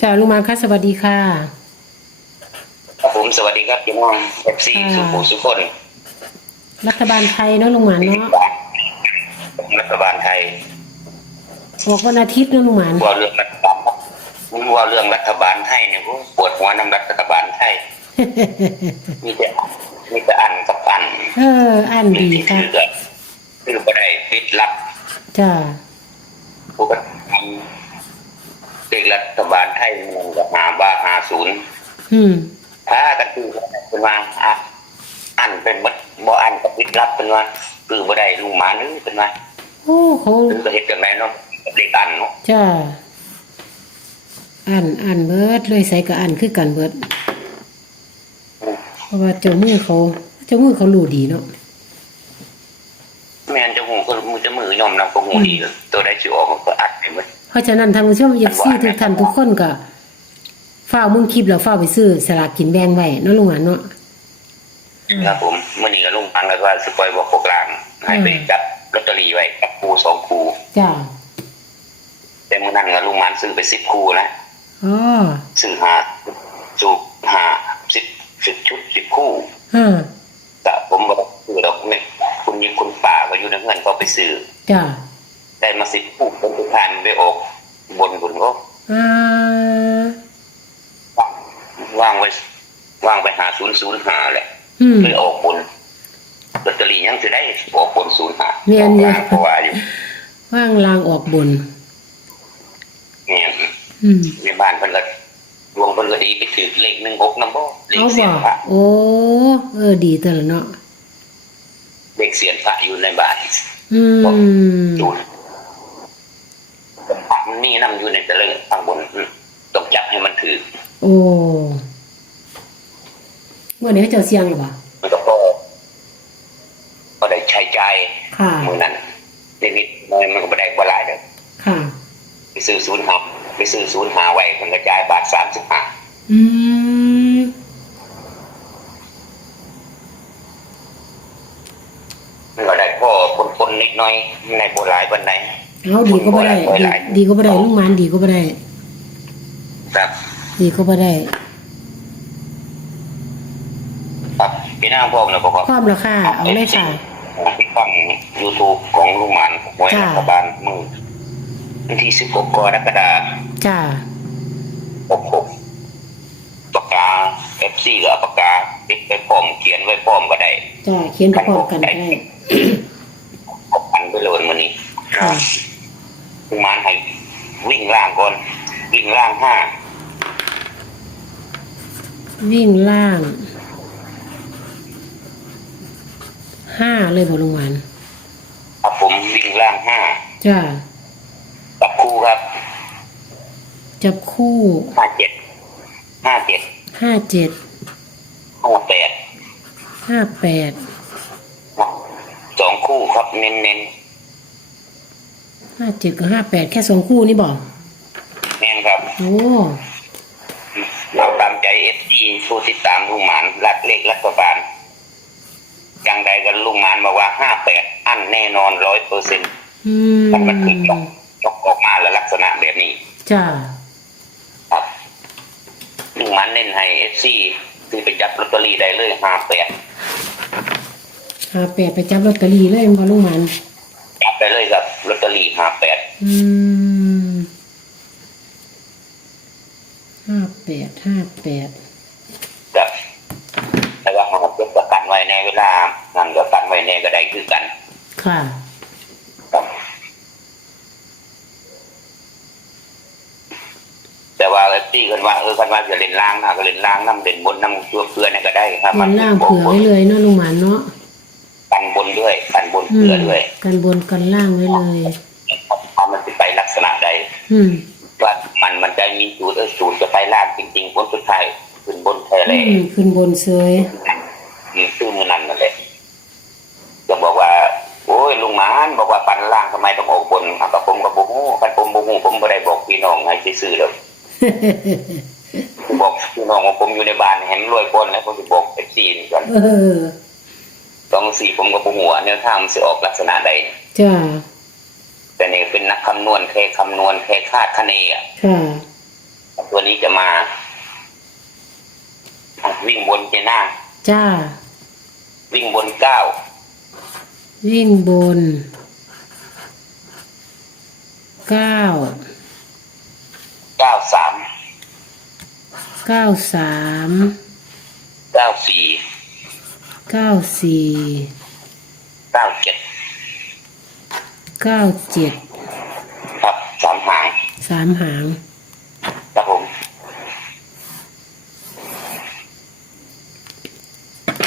จ้าลุงหมานค่ะสวัสดีค่ะ ครับผมสวัสดีครับพี่น้องเอฟซีค่ะ สุขุมสุขคนรัฐบาลไทยเนาะลุงหมานเนาะรัฐบาลไทยออกวันอาทิตย์เนาะลุงหมานว่าเรื่องรัฐบาลว่าเรื่องรัฐบาลไทยเนี่ยผมปวดหัวน้ำรัฐบาลไทยมีแต่มีแต่อันกับอันเอออ่านดีที่ค่ะคือก็คือบ่ได้ปิดลับจ้าผู้กทำเด็ก รัฐบาลไทยมันก็หาบ้าหาศูนย์อืมถ้ากันคือเป็นว่าอะอันเป็นบ่บ่อันกับปิดลับเป็นว่าคือบ่ได้ลุงหมานึงเป็นว่าโอ้เขาคือก็เฮ็ดจังไดเนาะกับเด็กอันเนาะจ้าอ่านอ่านเบิดเลยใส่กับอ่านคือกันเบิดเพราะว่าเจ้ามือเขา เจ้ามือเขารู้ดีเนาะ แม่นจะหูก็ มือจะมือยอมรับก็หูดีเลยตัวได้สิออกมันก็อัดไปหมดเพราะฉะนั้นท่านผู้ชมอยากซื้อทุกท่านทุกคนก็ฝ้าวมึงคลิปแล้วฝ้าวไปซื้อสลากกินแบ่งไว้เนาะลุงหมานเนาะครับผมมื่อนี้ก็ลุงฟังแล้วว่าสปอยบอกพวกลางให้ไปจับลอตเตอรี่ไว้กับครูสองครูจ้าแต่มื่อนั้นก็ลุงมันซื้อไปสิบครูนะอ๋อซื้อหาสูบหาสิบสิบชุดสิบคู่ฮะแต่ผมบอกซื้อดอกเนี่ยคุณยิงคุณป่าก็อยู่ในเงินเขาไปซื้อ จ้าได้มาสิบคู่เป็นทุกทานไปออกบนบนก็อ่าวางไว้วางไปหาศูนย์ศูนย์หาแหละอืมเลยออกบนลอตเตอรี่ยังจะได้ออกบนศูนย์หาเนียนอยู่เพราะว่าอยู่ว่างลางออกบนเนี่ยอืมในบ้านเพิ่นก็ดวงเพิ่นก็ดีไปถือเลขหนึ่งหกนำบ่เลขเอาเสียบ่นพระโอ้เออดีแต่ละเนาะเลขเสียนพระอยู่ในบ้าน อืมดูพระมันนี่นํอยู่ในตะเลิงข้างบนอืมต้องจับให้มันถือ โอ้เมื่อนี้เขาเจ้าเสียงหรือเปล่ามันก็พอก็ได้ใช้จ่ายค่ะมื้อนั้นนิดๆหน่อยมันก็บ่ได้บ่หลายเด้อค่ะไปซื้อศูนย์หาไปซื้อศูนย์หาไว้เพิ่นก็จ่ายบาท35อืมมันก็ได้พอค นๆนิดหน่อยในบ่หลายปานใดเอาดีก็บ่ได้ดีดีก็บ่ได้ลุงหมานดีก็บ่ได้ ครับดีก็บ่ได้ครับพี่นางพร้อมแล้วบ่ครับความราคาเอาเลยค่ะติดตั้งยูทูบของลุงหมันหวยจ้ารัฐบาลมือวันที่สิบหกกรกฎาจ้าคมหกปากกาเอฟซีกับปากกาติดไปพร้อมเขียนไว้พร้อมก็ได้จ้าเขียนไปพร้อมกันก็ได้ ขอบพันไปเลยวันนี้ ค่ะลุงหมันให้วิ่งล่างก่อน วิ่งล่างห้าวิ่งล่างห้าเลยบ่ลุงหมานครับผมวิ่งล่างห้าจ้ากับคู่ครับจับคู่ห้าเจ็ดห้าเจ็ดห้าเจ็ดห้าแปดห้าแปดสองคู่ครับเน้นเน้น ห้าเจ็ดกับห้าแปดแค่สองคู่นี่บอกๆเน้นครับโอ้เราตามใจเอฟซีผู้ติดตามลุงหมานรัฐเลขรัฐบาลอย่างใดกันลุงหมานบอกว่าห้าแปดอันแน่นอนร้อยเปอร์เซ็นต์อืมมันมันคือยกยกออกมาแล้วลักษณะแบบนี้จ้าครับลุงหมานเน้นให้เอฟซีคือไปจับลอตเตอรี่ได้เลยห้าแปดห้าแปดไปจับลอตเตอรี่เลยพอลุงหมันจับ ไปเลยครับลอตเตอรี่ห้าแปดอืมห้าแปดห้าแปดครับแต่ว่าเราเก็บประกันไว้ในเวลานั่นก็กันไว้ในก็ได้คือกันค่ะ ครับแต่ว่าเอฟซีกันว่าเออกันว่าจะเล่นล่างนะก็เล่นล่างน้ำเล่นบนน้ำชั่วเพื่อนี่ก็ได้ครับมันล่างเผื่อไว้เลยเนาะลุงหมันเนาะ กันบนด้วยกันบนอืเพื่อมด้วยกันบนกันล่างไว้เลยว่ามันจะไปลักษณะใดอืมว่ามันมันจะมีสูตรเออสูตรจะไปล่างจริงๆผลสุดท้ายขึ้นบนแท้อืเลยมขึ้นบนเสยมีชื่อมือนั่นนั่นแหละจะบอกว่า โอ้ยลุงหมานบอกว่าปันล่างทำไมต้องออกบนอะกับผมกับบุ้งกันผมบุ้งผมไม่ได้บอกพี่น้องให้ซื้อๆเลยบอกพี่น้องของผมอยู่ในบ้านเห็นรวยคนแล้วผมจะบอกเอฟซีนี่กัน เออต้องสี่ผมกับบุ้งหัวเนี่ยถ้ามันจะออกลักษณะใด จ้าแต่นี่เป็นนักคำนวณแค่คำนวณแค่คาดคะเนอะค่ะ ตัวนี้จะมาอะวิ่งบนเจน่าจ้า วิ่งบนเก้าวิ่งบน เก้า เก้าสามเก้าสาม เก้าสี่ เก้าสี่เก้าเจ็ดเก้าเจ็ดครับสามหางสามหางครับผม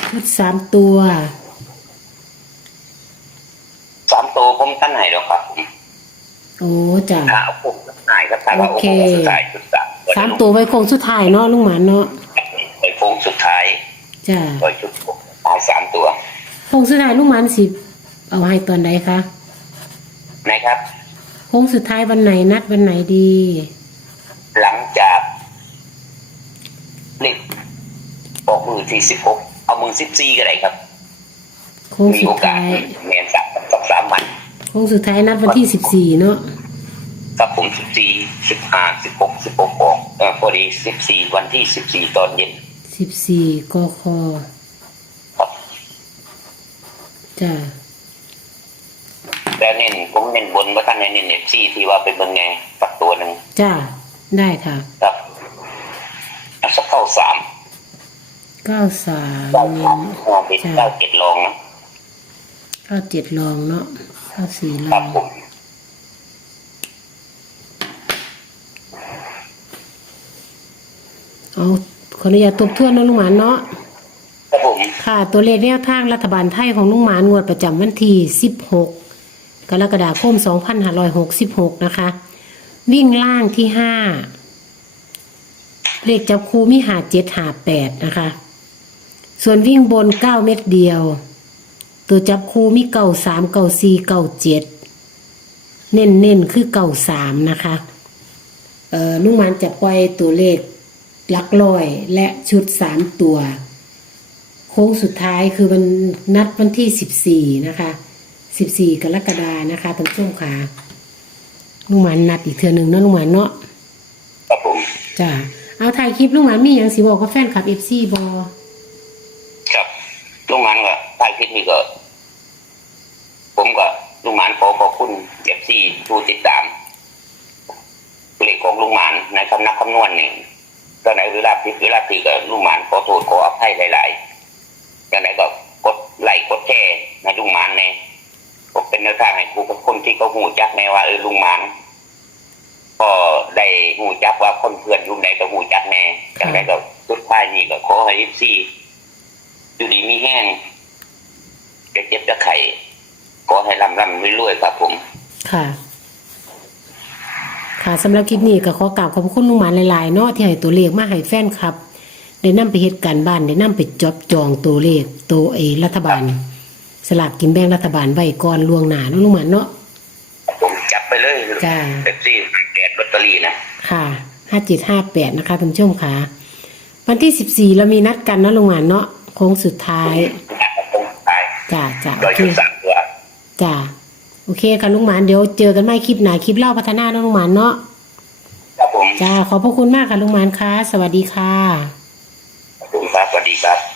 ชุดสามตัวสามตัวผมตั้งไหนหรอกครับผมโอ้จ้ะ ถ้าเอาผมตั้งไหนก็ถ้าว่าโอโอ้เคโหสุดท้ายสุดสามสามตัวไว้โคงสุดท้ายเนาะลุงหมานเนาะไปโค้งสุดท้ายจ้ะโดยชุดผมเอา สามตัวโคงสุดท้ายลุงหมานสิเอาให้ตอนใดคะนะครับ โค้งสุดท้ายวันไหนนัดวันไหนดี หลังจากเลขออกมือที่สิบหกเอามือสิบสี่ก็ได้ครับ โค้งมีสุโอดกาสท้ายเมียนสักสองสามวันโค้งสุดท้ายนัดวันที่สิบสี่เนาะครับผมสิบสี่สิบห้าสิบหกสิบหกออกเออพอดีสิบสี่วันที่สิบสี่ตอนเย็นสิบสี่กคครับ จ้ะแล้วเน้นผมเน้นบนว่าท่านเน้นเอฟซีที่ว่าเป็นเมืองไงสักตัวหนึ่งจ้ะได้ค่ะครับเอาสักเข้าสามเก้าสามเก้าเน้สามนห้าเป็นเก้าเจ็ดลองนะเก้าเจ็ดลองเนาะเก้าสี่ลคอรับงผมเอาขออนุญาตทบทวนเนาะลุงหมานเนาะ ค่ะ ตัวเลขแนวทางรัฐบาลไทยของลุงหมานงวดประจำวันที่ 16 กรกฎาคม 2566 นะคะ วิ่งล่างที่ 5 เลขจับคูมีหาเจ็ดหาแปดนะคะ ส่วนวิ่งบน 9 เม็ดเดียว ตัวจับคูมีเก่าสามเก่าสี่เก่าเจ็ดเน้นเน้นคือเก่าสามนะคะเอ่อลุงหมานจะปล่อยตัวเลขหลักร้อยและชุดสามตัว โค้งสุดท้ายคือวันนัดวันที่สิบสี่นะคะสิบสี่กรกฎานะคะท่านผู้ชมค่ะลุงหมันนัดอีกเทือหนึ่งเนาะลุงหมันเนาะครับผมจ้ะเอาถ่ายคลิปลุงหมันมีอย่างสิบอกกับแฟนคลับเอฟซีบอครับลุงหมันก็ท้ายคลิปนี้ก็ ผมก็ลุงหมันขอขอบคุณเอฟซีผู้ติดตามเลขของลุงหมันในคำนับคำนวณนี่ตอนไหนเวลาผิดเวลาผิดก็ลุงหมันขอโทษขออภัยหลาย ๆ ตอนไหนก็กดไลค์กดแชร์ในลุงหมันเนี่ยผมเป็นแนวทางให้ผู้คนที่เขาหูจักในว่าเออลุงหมันก็ได้หูจักว่าคนเพื่อนอยุ่ไหนก็หูจักแน่จากนั้นก็สุดท้ายนี่ก็ขอให้เอฟซีอยู่ดีมีแห้งจะเจ็บจะไข่ขอให้ลำลำรวยๆครับผม ค่ะ ค่ะสำหรับคลิปนี้ก็ขอกราบขอบคุณลุงหมันหลายๆเนาะที่ให้ตัวเลขมาให้แฟนครับ ได้นำไปเหตุการณ์บ้านได้นำไปจอบจองตัวเลขตัวเอรัฐบาล สลากกินแบ่งรัฐบาลไว้ก่อนล่วงหน้าเนาะลุงหมันเนาะผมจับไปเลยจ้าเป๊ปซี่แกดลอตเตอรี่นะค่ะห้าเจ็ดห้าแปดนะคะท่านผู้ชมค่ะ วันที่สิบสี่เรามีนัดกันเนาะลุงหมันเนาะโค้งสุดท้ายตรงตายจ้าจ้าโดโอยเคชุดสามตัวจ้าโอเคค่ะลุงหมันเดี๋ยวเจอกันใหม่คลิปหน้าคลิปเล่าพัฒนาเนาะลุงหมันเนาะครับผมจ้าขอบพระคุณมากค่ะลุงหมันค่ะ สวัสดีค่ะ ขอ